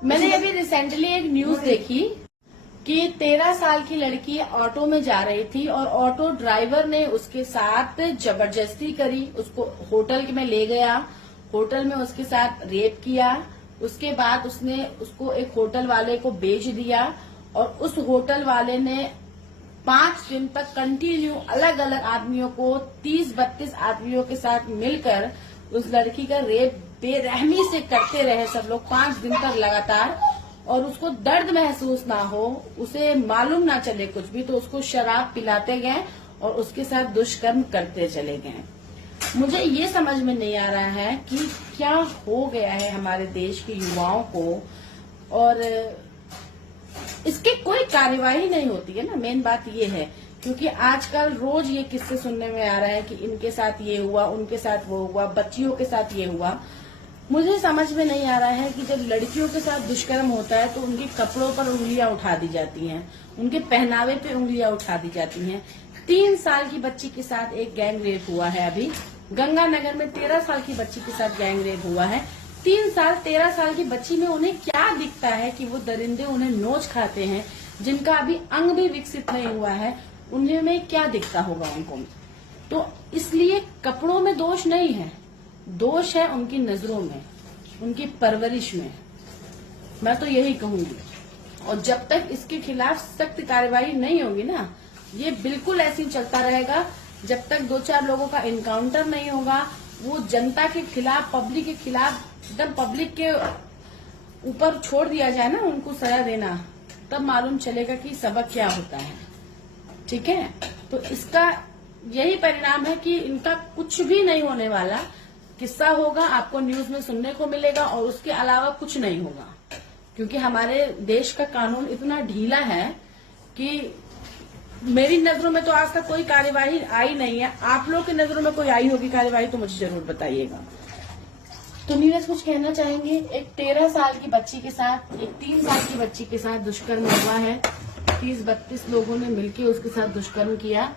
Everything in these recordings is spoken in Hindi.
मैंने अभी रिसेंटली एक न्यूज देखी कि 13 साल की लड़की ऑटो में जा रही थी और ऑटो ड्राइवर ने उसके साथ जबरदस्ती करी, उसको होटल में ले गया, होटल में उसके साथ रेप किया। उसके बाद उसने उसको एक होटल वाले को बेच दिया और उस होटल वाले ने 5 दिन तक कंटिन्यू अलग अलग आदमियों को 30-32 आदमियों के साथ मिलकर उस लड़की का रेप बेरहमी से करते रहे सब लोग 5 दिन तक लगातार। और उसको दर्द महसूस ना हो, उसे मालूम ना चले कुछ भी, तो उसको शराब पिलाते गए और उसके साथ दुष्कर्म करते चले गए। मुझे ये समझ में नहीं आ रहा है कि क्या हो गया है हमारे देश के युवाओं को, और इसकी कोई कार्यवाही नहीं होती है ना। मेन बात ये है, क्योंकि आजकल रोज ये किस्से सुनने में आ रहा है कि इनके साथ ये हुआ, उनके साथ वो हुआ, बच्चियों के साथ ये हुआ। मुझे समझ में नहीं आ रहा है कि जब लड़कियों के साथ दुष्कर्म होता है तो उनके कपड़ों पर उंगलियां उठा दी जाती हैं, उनके पहनावे पे उंगलियां उठा दी जाती हैं। 3 साल की बच्ची के साथ एक गैंग रेप हुआ है अभी गंगानगर में। 13 साल की बच्ची के साथ गैंग रेप हुआ है। 3 साल 13 साल की बच्ची में उन्हें क्या दिखता है कि वो दरिंदे उन्हें नोच खाते हैं, जिनका अभी अंग भी विकसित नहीं हुआ है, उन्हें में क्या दिखता होगा उनको। तो इसलिए कपड़ों में दोष नहीं है, दोष है उनकी नजरों में, उनकी परवरिश में। मैं तो यही कहूंगी। और जब तक इसके खिलाफ सख्त कार्रवाई नहीं होगी ना, ये बिल्कुल ऐसे ही चलता रहेगा। जब तक 2-4 लोगों का इनकाउंटर नहीं होगा, वो जनता के खिलाफ, पब्लिक के खिलाफ, एकदम पब्लिक के ऊपर छोड़ दिया जाए ना, उनको सजा देना, तब मालूम चलेगा कि सबक क्या होता है। ठीक है, तो इसका यही परिणाम है कि इनका कुछ भी नहीं होने वाला किस्सा होगा, आपको न्यूज में सुनने को मिलेगा, और उसके अलावा कुछ नहीं होगा। क्योंकि हमारे देश का कानून इतना ढीला है कि मेरी नजरों में तो आज तक कोई कार्यवाही आई नहीं है। आप लोग की नजरों में कोई आई होगी कार्यवाही तो मुझे जरूर बताइएगा। तो नीरज कुछ कहना चाहेंगे? एक 13 साल की बच्ची के साथ, एक 3 साल की बच्ची के साथ दुष्कर्म हुआ है। 30-32 लोगों ने मिलकर उसके साथ दुष्कर्म किया।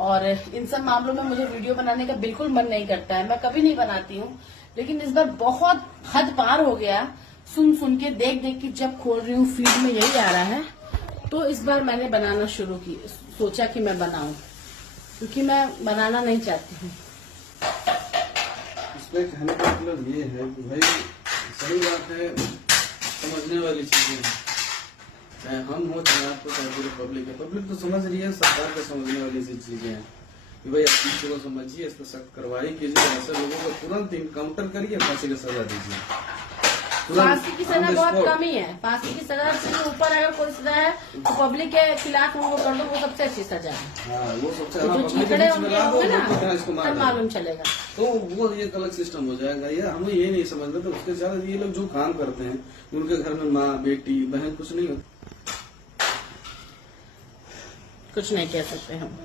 और इन सब मामलों में मुझे वीडियो बनाने का बिल्कुल मन नहीं करता है, मैं कभी नहीं बनाती हूँ, लेकिन इस बार बहुत हद पार हो गया। सुन के, देख के जब खोल रही हूँ फीड में यही आ रहा है, तो इस बार मैंने बनाना शुरू की, सोचा कि मैं बनाऊं, क्योंकि मैं बनाना नहीं चाहती हूँ। इसमें कहने का मतलब ये है कि भाई सही बात है, समझने वाली चीजें हैं, चाहे हम हो चाहे आपको, चाहे पूरी पब्लिक है। पब्लिक तो समझ रही है, सरकार को समझने वाली सी चीजें हैं कि भाई आप चीज को समझिए, इस पर सख्त कार्रवाई कीजिए, ऐसे लोगों को तुरंत इनकाउंटर करिए, फांसी की सजा दीजिए। फांसी की सजा बहुत कम ही है, फांसी की सजा से ऊपर अगर कोई सजा है तो पब्लिक के खिलाफ वो कर दो, वो सबसे अच्छी सजा है। वो सबसे जो चिकड़े होंगे ना, मालूम चलेगा। तो वो ये अलग सिस्टम हो जाएगा। ये हमें ये नहीं समझते, तो उसके साथ ये लोग जो काम करते हैं, उनके घर में माँ, बेटी, बहन कुछ नहीं होती। कुछ नहीं कह सकते हम।